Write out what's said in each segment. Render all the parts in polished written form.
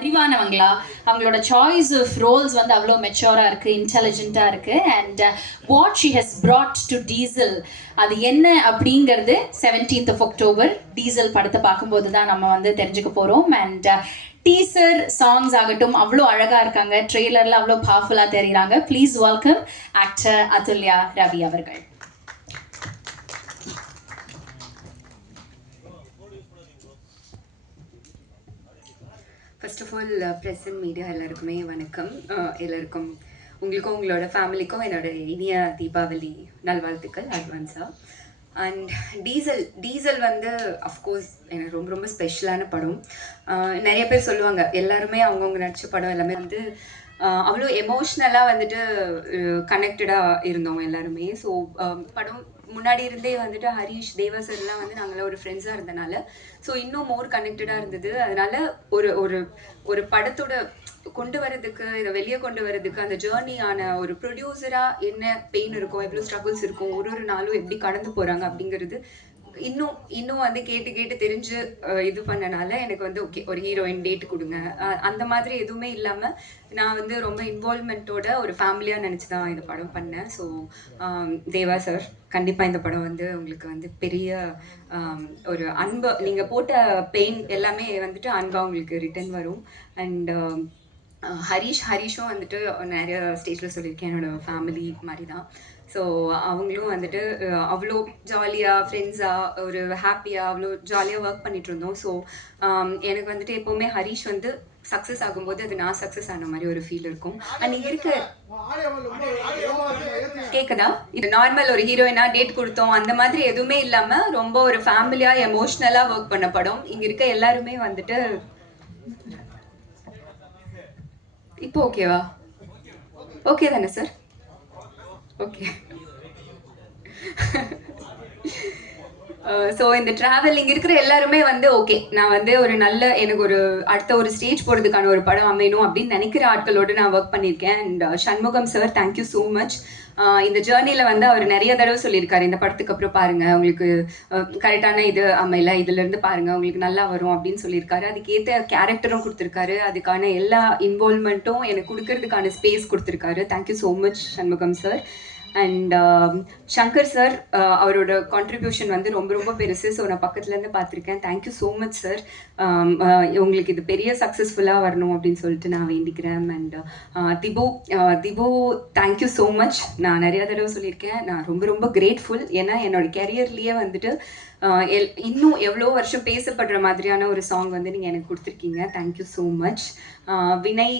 அறிவானவங்களா அவங்களோட choice of Rolle's வந்து அவ்வளோ மெச்சூராக இருக்குது, இன்டெலிஜென்ட்டாக இருக்குது. And what she has broad to diesel அது என்ன அப்படிங்கிறது 17th of October டீசல் படத்தை பார்க்கும்போது தான் நம்ம வந்து தெரிஞ்சுக்க போகிறோம். அண்ட் டீசர் சாங்ஸ் ஆகட்டும் அவ்வளோ அழகாக இருக்காங்க, ட்ரெய்லரில் அவ்வளோ பவர்ஃபுல்லாக தெரியுறாங்க. Please welcome actor Athulya Ravi அவர்கள். First of all press and media எல்லாருக்குமே வணக்கம். எல்லாருக்கும் உங்களுக்கும் உங்களோட ஃபேமிலிக்கும் என்னோட இனிய தீபாவளி நல்வாழ்த்துக்கள் அட்வான்ஸாக. அண்ட் டீசல் வந்து அஃப்கோர்ஸ் எனக்கு ரொம்ப ரொம்ப ஸ்பெஷலான படம். நிறைய பேர் சொல்லுவாங்க எல்லாருமே அவங்கவுங்க நடித்த படம் எல்லாமே வந்து அவ்வளோ எமோஷ்னலாக வந்துட்டு கனெக்டடாக இருந்தோம் எல்லாருமே. ஸோ படம் முன்னாடி இருந்தே வந்துட்டு ஹரீஷ் தேவா சார்லாம் வந்து நாங்களாம் ஒரு ஃப்ரெண்ட்ஸாக இருந்தனால ஸோ இன்னும் மோர் கனெக்டடாக இருந்தது. அதனால ஒரு ஒரு ஒரு படத்தோட கொண்டு வரதுக்கு இதை வெளியே கொண்டு வரதுக்கு அந்த ஜேர்னியான ஒரு ப்ரொடியூசராக என்ன பெயின் இருக்கும், எவ்வளோ ஸ்ட்ரகிள்ஸ் இருக்கும், ஒரு ஒரு நாளும் எப்படி கடந்து போகிறாங்க அப்படிங்கிறது இன்னும் வந்து கேட்டு தெரிஞ்சு இது பண்ணனால எனக்கு வந்து ஓகே ஒரு ஹீரோயின் டேட் கொடுங்க அந்த மாதிரி எதுவுமே இல்லாமல் நான் வந்து ரொம்ப இன்வால்மெண்ட்டோட ஒரு ஃபேமிலியாக நினச்சி தான் இந்த படம் பண்ணேன். ஸோ தேவா சார் கண்டிப்பாக இந்த படம் வந்து உங்களுக்கு வந்து பெரிய ஒரு அன்பு, நீங்கள் போட்ட பெயின் எல்லாமே வந்துட்டு அன்பாக உங்களுக்கு ரிட்டர்ன் வரும். அண்ட் ஹரீஷும் வந்துட்டு நிறைய ஸ்டேஜில் சொல்லியிருக்கேன் என்னோடய ஃபேமிலி மாதிரி தான். ஸோ அவங்களும் வந்துட்டு அவ்வளோ ஜாலியாக ஃப்ரெண்ட்ஸாக ஒரு ஹாப்பியாக அவ்வளோ ஜாலியாக ஒர்க் பண்ணிகிட்டு இருந்தோம். ஸோ எனக்கு வந்துட்டு எப்போவுமே ஹரீஷ் வந்து சக்ஸஸ் ஆகும்போது அது நான் சக்ஸஸ் ஆன மாதிரி ஒரு ஃபீல் இருக்கும். அண்ட் இங்கே இருக்க கேட்குதா, இது நார்மல் ஒரு ஹீரோயினா டேட் கொடுத்தோம் அந்த மாதிரி எதுவுமே இல்லாமல் ரொம்ப ஒரு ஃபேமிலியாக எமோஷ்னலாக ஒர்க் பண்ண படம். இங்கே இருக்க எல்லாருமே வந்துட்டு இப்போ ஓகேவா? ஓகே தானே சார்? ஓகே. ஸோ இந்த ட்ராவலிங் இருக்கிற எல்லாருமே வந்து ஓகே நான் வந்து ஒரு நல்ல எனக்கு ஒரு அடுத்த ஒரு ஸ்டேஜ் போகிறதுக்கான ஒரு படம் அமையணும் அப்படின்னு நினைக்கிற ஆட்களோடு நான் ஒர்க் பண்ணியிருக்கேன். And Shanmugam sir thank you so much. இந்த ஜேர்னியில் வந்து அவர் நிறைய தடவை சொல்லியிருக்காரு இந்த படத்துக்கு அப்புறம் பாருங்கள் உங்களுக்கு கரெக்டான இது அமையல, இதுலேருந்து பாருங்கள் உங்களுக்கு நல்லா வரும் அப்படின்னு சொல்லியிருக்காரு. அதுக்கேற்ற கேரக்டரும் கொடுத்துருக்காரு, அதுக்கான எல்லா இன்வால்மெண்ட்டும் எனக்கு கொடுக்கறதுக்கான ஸ்பேஸ் கொடுத்துருக்காரு. Thank you so much Shanmugam sir. And Shankar sir அவரோட கான்ட்ரிபியூஷன் வந்து ரொம்ப ரொம்ப பெருசு. ஸோ நான் பக்கத்துலேருந்து பார்த்துருக்கேன். Thank you so much sir. உங்களுக்கு இது பெரிய சக்ஸஸ்ஃபுல்லாக வரணும் அப்படின்னு சொல்லிட்டு நான் வேண்டிக்கிறேன். And Dipu thank you so much. நான் நிறையா தடவை சொல்லியிருக்கேன் நான் ரொம்ப ரொம்ப கிரேட்ஃபுல். ஏன்னா என்னோடய கெரியர்லேயே வந்துட்டு இன்னும் எவ்வளோ வருஷம் பேசப்படுற மாதிரியான ஒரு சாங் வந்து நீங்கள் எனக்கு கொடுத்துருக்கீங்க. Thank you so much. வினய்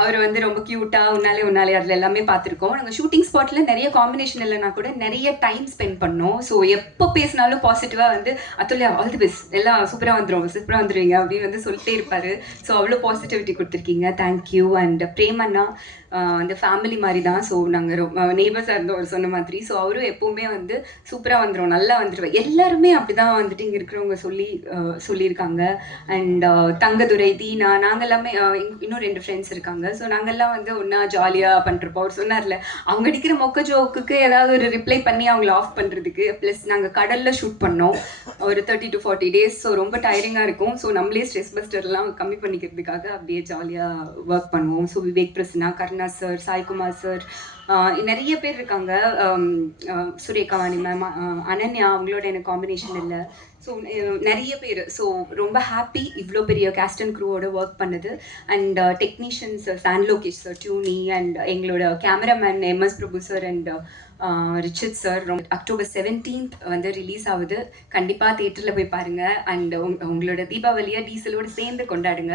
அவர் வந்து ரொம்ப க்யூட்டாக உன்னாலே அதில் எல்லாமே பார்த்துருக்கோம். நாங்கள் ஷூட்டிங் ஸ்பாட்டில் நிறைய காம்பினேஷன் இல்லைனா கூட நிறைய டைம் ஸ்பெண்ட் பண்ணோம். ஸோ எப்போ பேசினாலும் பாசிட்டிவாக வந்து அதுல்யா ஆல் தி பெஸ்ட், எல்லாம் சூப்பராக வந்துடுவீங்க அப்படின்னு வந்து சொல்லிட்டே இருப்பார். ஸோ அவ்வளோ பாசிட்டிவிட்டி கொடுத்துருக்கீங்க. தேங்க்யூ. அண்ட் பிரேமண்ணா அந்த ஃபேமிலி மாதிரி தான். ஸோ நாங்கள் ரொம்ப நெய்பர்ஸாக இருந்தோம் அவர் சொன்ன மாதிரி. ஸோ அவரும் எப்போவுமே வந்து சூப்பராக வந்துடும், நல்லா வந்துடுவேன். எல்லாருமே அப்படி தான் வந்துட்டு இங்கே இருக்கிறவங்க சொல்லியிருக்காங்க. அண்ட் தங்கதுரை தீனா நாங்கள் எல்லாமே இன்னும் 2 ஃப்ரெண்ட்ஸ் இருக்காங்க. ஸோ நாங்கள்லாம் வந்து ஒன்றா ஜாலியாக பண்ணிருப்போம். அவர் சொன்னார்ல அவங்க அடிக்கிற மொக்க ஜோக்குக்கு ஏதாவது ஒரு ரிப்ளை பண்ணி அவங்கள ஆஃப் பண்ணுறதுக்கு. ப்ளஸ் நாங்கள் கடலில் ஷூட் பண்ணோம் ஒரு 30 to 40 days. ஸோ ரொம்ப டயரிங்காக இருக்கும். ஸோ நம்மளே ஸ்ட்ரெஸ் பஸ்டர்லாம் கம்மி பண்ணிக்கிறதுக்காக அப்படியே ஜாலியாக ஒர்க் பண்ணுவோம். So Vivek Prasanna, Karuna sir, Saikumar sir, நிறைய பேர் இருக்காங்க. சுரேகாவாணி மேம், அனன்யா அவங்களோட எனக்கு காம்பினேஷன் இல்லை. ஸோ நிறைய பேர். ஸோ ரொம்ப ஹாப்பி இவ்வளோ பெரிய கேஸ்ட் அண்ட் க்ரூவோட ஒர்க் பண்ணது. அண்ட் டெக்னீஷியன்ஸ் சான் லோகேஷ் சார், டியூனி, அண்ட் எங்களோட cameraman MS Prabhu sir and Richard sir. October 17th வந்து ரிலீஸ் ஆகுது. கண்டிப்பாக தியேட்டரில் போய் பாருங்கள். அண்ட் உங்களோட தீபாவளியை டீசலோடு சேர்ந்து கொண்டாடுங்க,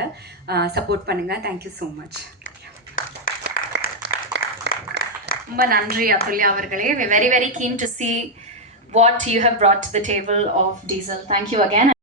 சப்போர்ட் பண்ணுங்கள். Thank you so much. ரொம்ப நன்றி அதுல்யா அவர்களே. We very very keen to see what you have brought to the table of Diesel. Thank you again.